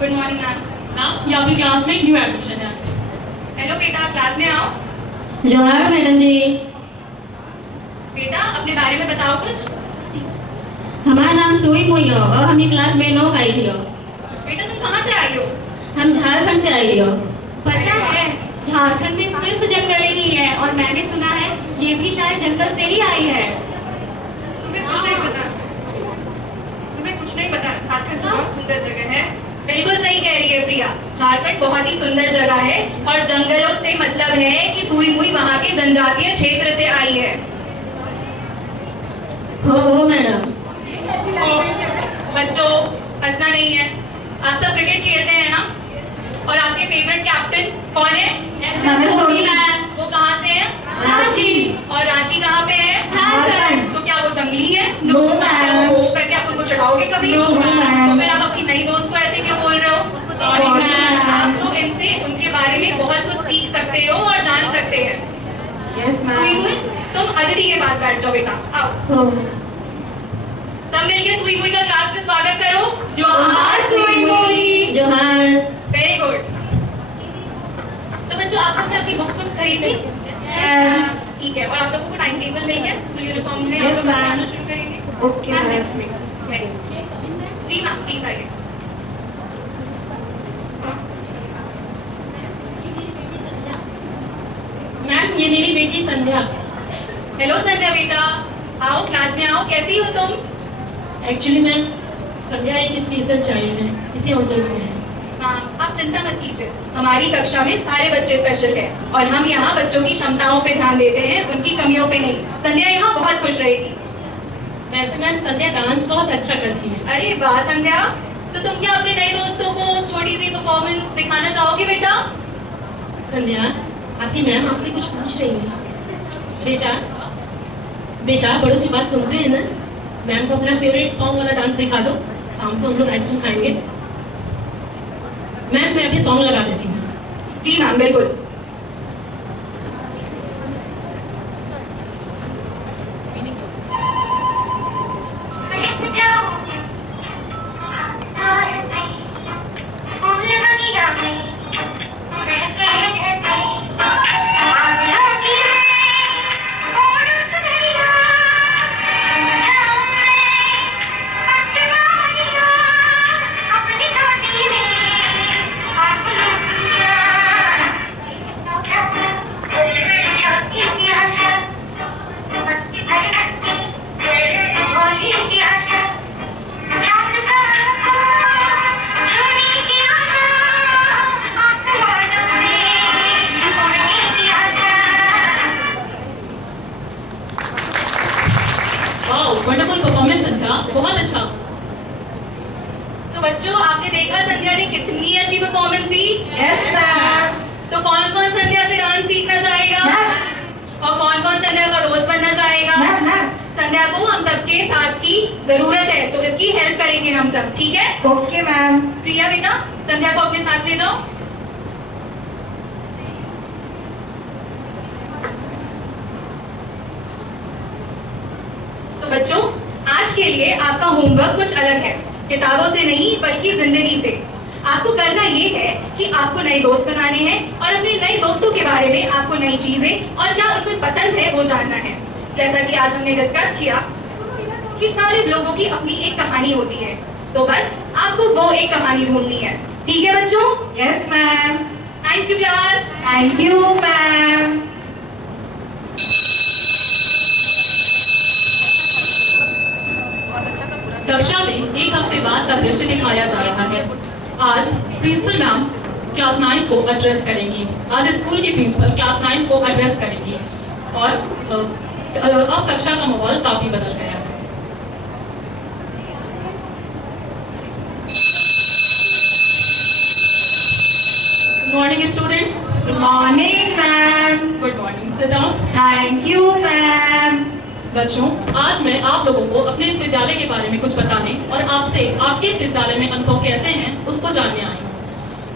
Good morning ma'am. Ma'am, ये आपकी क्लास में न्यू एडमिशन है। हेलो बेटा, क्लास में आओ। जोहार मैडम जी। बेटा, अपने बारे में बताओ कुछ। हमारा नाम सुई मुई हो और हम क्लास में 9 आई लियो। बेटा, तुम कहाँ से आई हो? हम झारखंड से आई लियो। पता है, झारखंड में सिर्फ जंगल ही है और मैंने सुना है ये भी शायद जंगल से ही आई है। तुम्हें कुछ नहीं पता। तुम्हें कुछ नहीं पता। झारखंड बहुत सुंदर जगह है। बिल्कुल सही कह रही है प्रिया। झारखंड बहुत ही सुंदर जगह है और जंगलों से मतलब है कि सुई मुई वहाँ के जनजातीय क्षेत्र से आई है। हो मैडम। बच्चों, हंसना नहीं है। आप सब क्रिकेट खेलते हैं ना? और आपके फेवरेट कैप्टन कौन है? वो कहाँ से है? रांची। और रांची कहाँ पे है? झारखंड। तो क्या वो जंगली है? नो क्या मैम। वो करके आप उनको चढ़ाओगे कभी? No ma'am. तो फिर आप अपनी नई दोस्त को ऐसे क्यों बोल रहे हो? आप तो इनसे उनके बारे में बहुत कुछ सीख सकते हो और जान सकते हैं। यस सुई मैम। मुई, तुम अदिति के पास बैठ जाओ बेटा। आओ, सब मिलके सुई मुई का क्लास में स्वागत करो। जोहार सुई मुई। जोहार। Very good. तो बच्चों, आप सबने अपनी बुक्स खरीदी? ठीक है। और आप लोगों को टाइम टेबल मिल गया? स्कूल यूनिफॉर्म में आप लोग बस आना शुरू करेंगे? Okay ma'am. Very good. जी मैम, प्लीज आइए। मैम, ये मेरी बेटी संध्या। हेलो संध्या बेटा, आओ क्लास में आओ। कैसी हो तुम? एक्चुअली मैम, संध्या एक स्पेशल चाइल्ड है, इसी होटल से है। हाँ, आप चिंता मत कीजिए। हमारी कक्षा में सारे बच्चे स्पेशल हैं और हम यहाँ बच्चों की क्षमताओं पे ध्यान देते हैं, उनकी कमियों पे नहीं। संध्या यहाँ बहुत खुश रहेगी। वैसे मैम, संध्या डांस बहुत अच्छा करती है। अरे वाह संध्या, तो तुम क्या अपने नए दोस्तों को छोटी सी परफॉर्मेंस दिखाना चाहोगे बेटा? संध्या, आपकी मैम आपसे कुछ पूछ रही है। बेटा बड़ों की बात सुनते हैं ना? मैम को अपना फेवरेट सॉन्ग वाला डांस दिखा दो, शाम को हम लोग आइसक्रीम खाएंगे। मैम, मैं अभी सॉन्ग लगा देती हूँ। जी मैम, बिल्कुल। वंडरफुल परफॉर्मेंस संध्या, बहुत अच्छा। तो बच्चों, आपने देखा संध्या ने कितनी अच्छी परफॉर्मेंस दी। Yes ma'am. तो कौन कौन संध्या से डांस सीखना चाहेगा? और कौन कौन संध्या का दोस्त बनना चाहेगा? संध्या को हम सबके साथ की जरूरत है, तो इसकी हेल्प करेंगे हम सब, ठीक है? Okay ma'am. प्रिया बेटा, संध्या को अपने साथ ले जाओ। तो बच्चों, आज के लिए आपका होमवर्क कुछ अलग है, किताबों से नहीं बल्कि जिंदगी से। आपको करना ये है कि आपको नए दोस्त बनाने हैं और अपने नए दोस्तों के बारे में आपको नई चीजें और क्या उनको पसंद है वो जानना है। जैसा कि आज हमने डिस्कस किया कि सारे लोगों की अपनी एक कहानी होती है, तो बस आपको वो एक कहानी ढूंढनी है, ठीक है बच्चों? Yes ma'am. Thank you class. Thank you ma'am. कक्षा में एक हफ्ते बाद का दृश्य दिखाया जा रहा है। आज प्रिंसिपल मैम क्लास 9 को एड्रेस करेंगी। आज स्कूल की प्रिंसिपल क्लास 9 को एड्रेस करेंगी और अब कक्षा का माहौल काफी बदल गया है। Good morning students. Good morning ma'am. Good morning, sit down. Thank you ma'am. बच्चों, आज मैं आप लोगों को अपने इस विद्यालय के बारे में कुछ बताने और आपसे आपके इस विद्यालय में अनुभव कैसे हैं उसको जानने आई हूँ।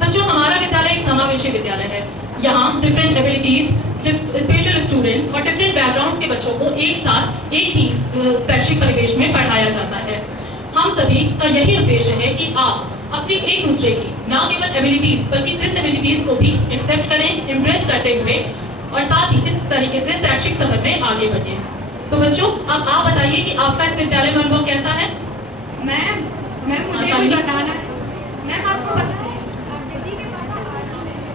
बच्चों, हमारा विद्यालय एक समावेशी विद्यालय है। यहाँ डिफरेंट एबिलिटीज, स्पेशल स्टूडेंट्स और डिफरेंट बैकग्राउंड्स के बच्चों को एक साथ एक ही शैक्षिक परिवेश में पढ़ाया जाता है। हम सभी का यही उद्देश्य है कि आप अपनी एक दूसरे की न केवल एबिलिटीज बल्कि डिसएबिलिटीज को भी एक्सेप्ट करें, इम्प्रेस करते हुए और साथ ही इस तरीके से शैक्षिक सफर में आगे बढ़े। तो बच्चों, अब आप बताइए कि आपका इस विद्यालय में अनुभव कैसा है? मैम मुझे कुछ बताना है। मैम आपको पता है आकृति के पापा आर्मी में है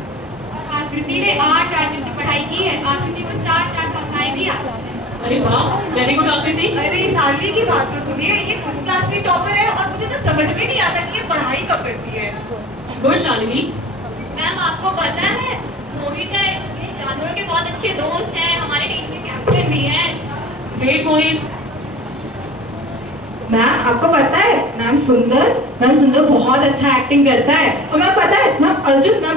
और आकृति ने 8 राज्यों से पढ़ाई की है। आकृति को 4 भाषाएं भी आती हैं। अरे वाह, वेरी गुड आकृति। अरे शालिनी की बात तो सुनिए, ये खुद क्लास की टॉपर है और मुझे तो समझ में नहीं आता कि ये पढ़ाई कब करती है। गुड शालिनी। मैम आपको पता है मोहित है, ये जानवर के बहुत अच्छे दोस्त हैं, हमारे टीम के कैप्टन भी हैं। ग्रेट मोहित। मैम आपको पता है मैम सुंदर बहुत अच्छा एक्टिंग करता है। और मैम पता है मैम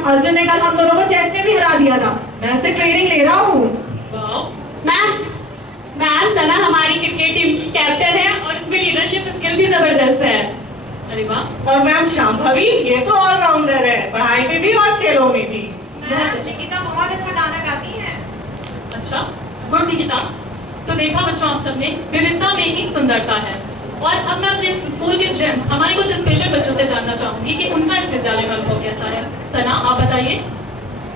अर्जुन ने कल हम दोनों को चेस में भी हरा दिया था। मैं उससे ट्रेनिंग ले रहा हूँ। मैम सना हमारी क्रिकेट टीम की कैप्टन है और इसमें लीडरशिप स्किल भी जबरदस्त है। अरे वाह। और मैम शाम भाभी, ये तो ऑलराउंडर है, पढ़ाई में भी और खेलों में भी। निकिता बहुत अच्छा गाना गाती है। अच्छा, गुड निकिता। तो देखा बच्चों, आप सबने विविधता में ही सुंदरता है। और अब मैं अपने स्कूल के जेम्स, हमारे कुछ स्पेशल बच्चों से जानना चाहूंगी कि उनका इस विद्यालय में अनुभव कैसा है। सना, आप बताइए।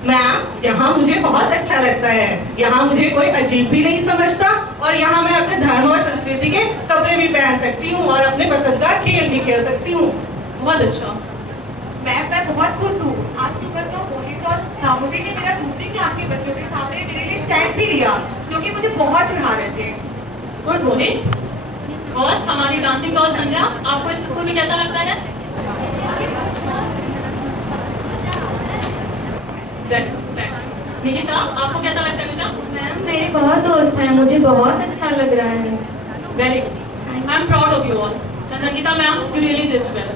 मैम, यहाँ मुझे बहुत अच्छा लगता है। यहाँ मुझे कोई अजीब भी नहीं समझता और यहाँ मैं अपने धर्म और संस्कृति के कपड़े भी पहन सकती हूँ और अपने पसंदीदा खेल भी खेल सकती हूँ। बहुत अच्छा। मैं बहुत खुश हूँ। आज सुबह तो मोहित और सामुद्री ने मेरा दूसरी क्लास के बच्चों के सामने मेरे लिए स्टैंड भी लिया, जो कि मुझे बहुत चढ़ा रहे थे। गुड मोहित। और हमारी डांसिंग डॉल संध्या, आपको इस स्कूल में कैसा लगता है? निकिता, आपको कैसा लगता है बेटा? मैम मेरे बहुत दोस्त हैं, मुझे बहुत अच्छा लग रहा है। Very good, I am proud of you all. Sangeeta ma'am, you really did well.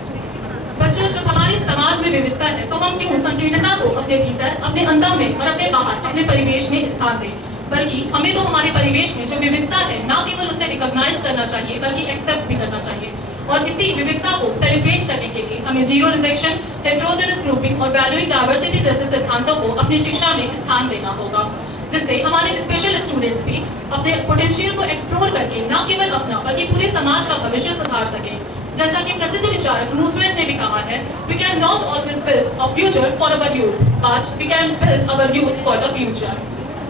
बच्चों, जब हमारे समाज में विविधता है तो हम क्यों संकीर्णता को अपने भीतर, अपने अंदर में और अपने बाहर, अपने परिवेश में स्थान दें? बल्कि हमें तो हमारे परिवेश में जो विविधता है ना केवल उसे रिकॉग्नाइज करना चाहिए बल्कि एक्सेप्ट भी करना चाहिए। और इसी विविधता को सेलिब्रेट करने के लिए हमें जीरो रिजेक्शन, हेटेरोजेनस ग्रुपिंग और वैल्यूइंग डाइवर्सिटी जैसे सिद्धांतों को अपनी शिक्षा में स्थान देना होगा, जिससे हमारे स्पेशल स्टूडेंट्स भी अपने पोटेंशियल को एक्सप्लोर करके न केवल अपना बल्कि पूरे समाज का भविष्य सुधार सके। जैसा कि प्रसिद्ध विचारक रूजवेल्ट ने भी कहा है, we can not always build a future for our youth, but we can build our youth for the future.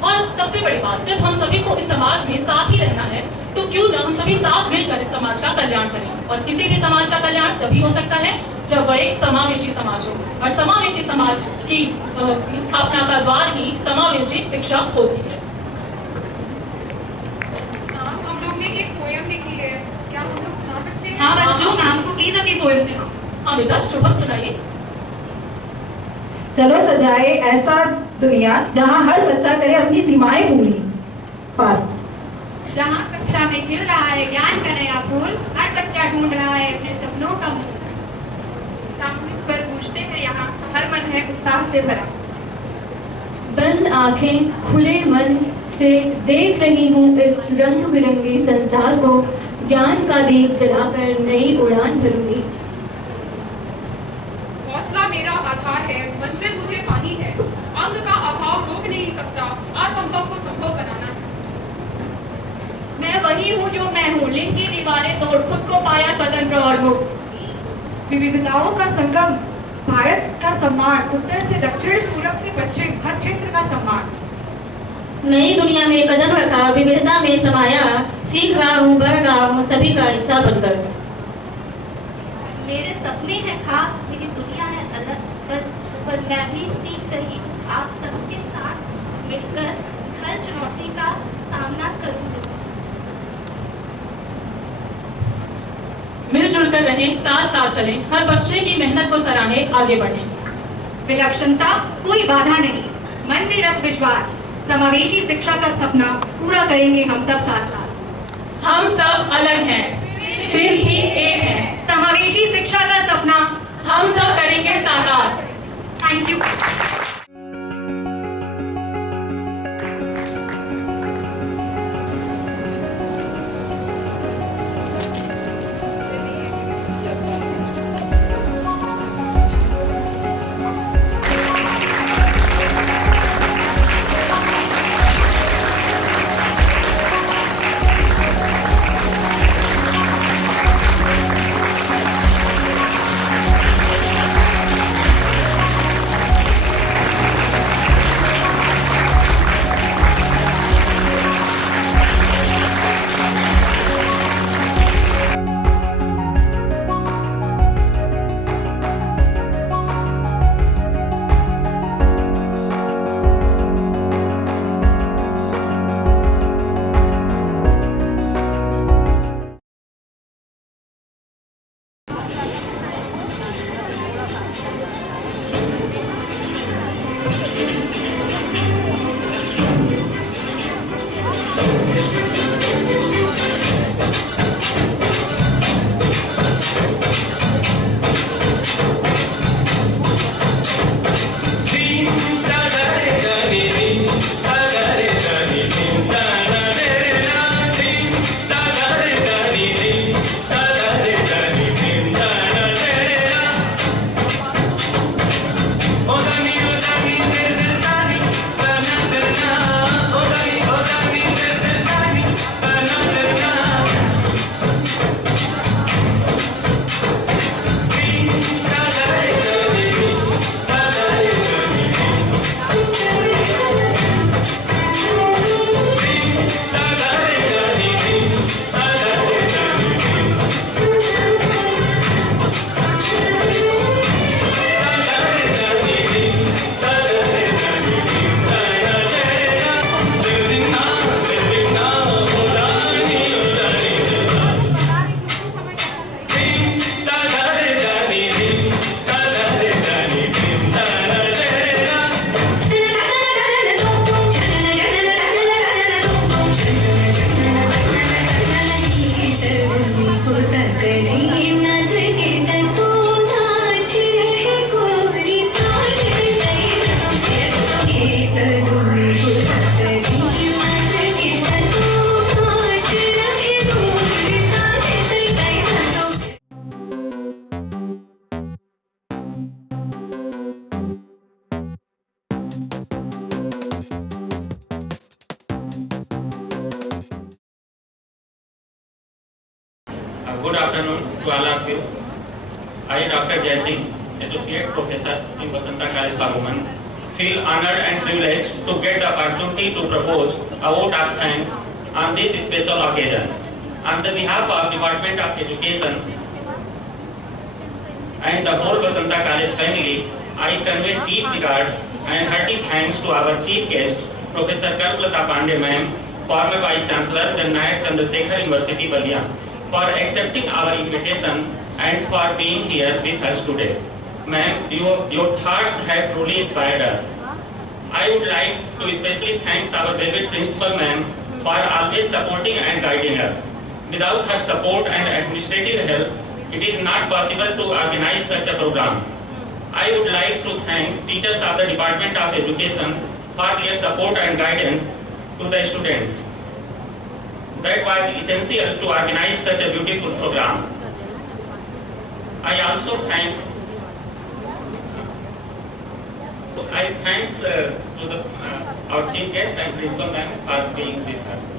और सबसे बड़ी बात, जब हम सभी को इस समाज में साथ ही रहना है तो क्यों ना हम सभी साथ मिलकर इस समाज का कल्याण करें। और किसी भी समाज का कल्याण तभी हो सकता है जब वह एक समावेशी समाज हो, और समावेशी समाज की स्थापना का द्वार ही समावेशी शिक्षा होती है। हम लोग ने एक पोएम लिखी है, क्या हम लोग सुना सकते हैं? हाँ बच्चों, मैम को प्लीज अपनी पोएम सुनाओ। हाँ बेटा, शुभम सुनाइए। चलो सजाए ऐसा दुनिया जहाँ हर बच्चा करे अपनी सीमाएं पूरी पार। जहाँ कक्षा में खिल रहा है ज्ञान का नया फूल, हर बच्चा ढूंढ रहा है अपने सपनों का मूल। सामूहिक स्वर पूछते हैं यहाँ, हर मन है उत्साह से भरा। बंद आंखें खुले मन से देख रही हूँ इस रंग बिरंगे संसार को, ज्ञान का दीप जलाकर नई उड़ान भरूंगी। हौसला मेरा आधार है, मंजिल मुझे पानी है, अंग का अभाव रोक नहीं सकता, असंभव को संभव बनाना है। मैं वही हूँ जो मैं हूँ, लिंग की दीवारें तोड़ खुद को पाया स्वतंत्र और मुक्त। विविधताओं का संगम, भारत का सम्मान, उत्तर से दक्षिण, पूरब से पश्चिम, हर क्षेत्र का सम्मान। नई दुनिया में कदम रखा, विविधता में समाया, सीख रहा हूँ, बढ़ रहा हूँ, सभी का हिस्सा बनकर। मेरे सपने हैं खास, मेरी दुनिया है अलग, पर मैं भी सीख रही हूँ आप सबके साथ मिलकर हर चुनौती का सामना करूँगी। मिलजुल कर रहें, साथ साथ चलें, हर बच्चे की मेहनत को सराहें, आगे बढ़ें। विलक्षणता कोई बाधा नहीं, मन में रख विश्वास, समावेशी शिक्षा का सपना पूरा करेंगे हम सब साथ साथ। हम सब अलग हैं, फिर भी एक हैं। समावेशी शिक्षा का सपना हम सब करेंगे साकार। Thank you. Good afternoon to all of you. I, Dr. Jai Singh, Associate Professor in Vasanta College, Women, feel honored and privileged to get the opportunity to propose a vote of thanks on this special occasion. On the behalf of Department of Education and the whole Vasanta College family, I convey deep regards and hearty thanks to our chief guest, Professor Kalpalata Pandey ma'am, former Vice Chancellor, Jannayak Chandrasekhar University, Balia, for accepting our invitation and for being here with us today. Ma'am, your thoughts have truly inspired us. I would like to especially thank our beloved principal ma'am for always supporting and guiding us. Without her support and administrative help, it is not possible to organize such a program. I would like to thank teachers of the Department of Education for their support and guidance to the students. That was essential to organize such a beautiful program. I also thanks to our chief guest and principal ma'am for being with us.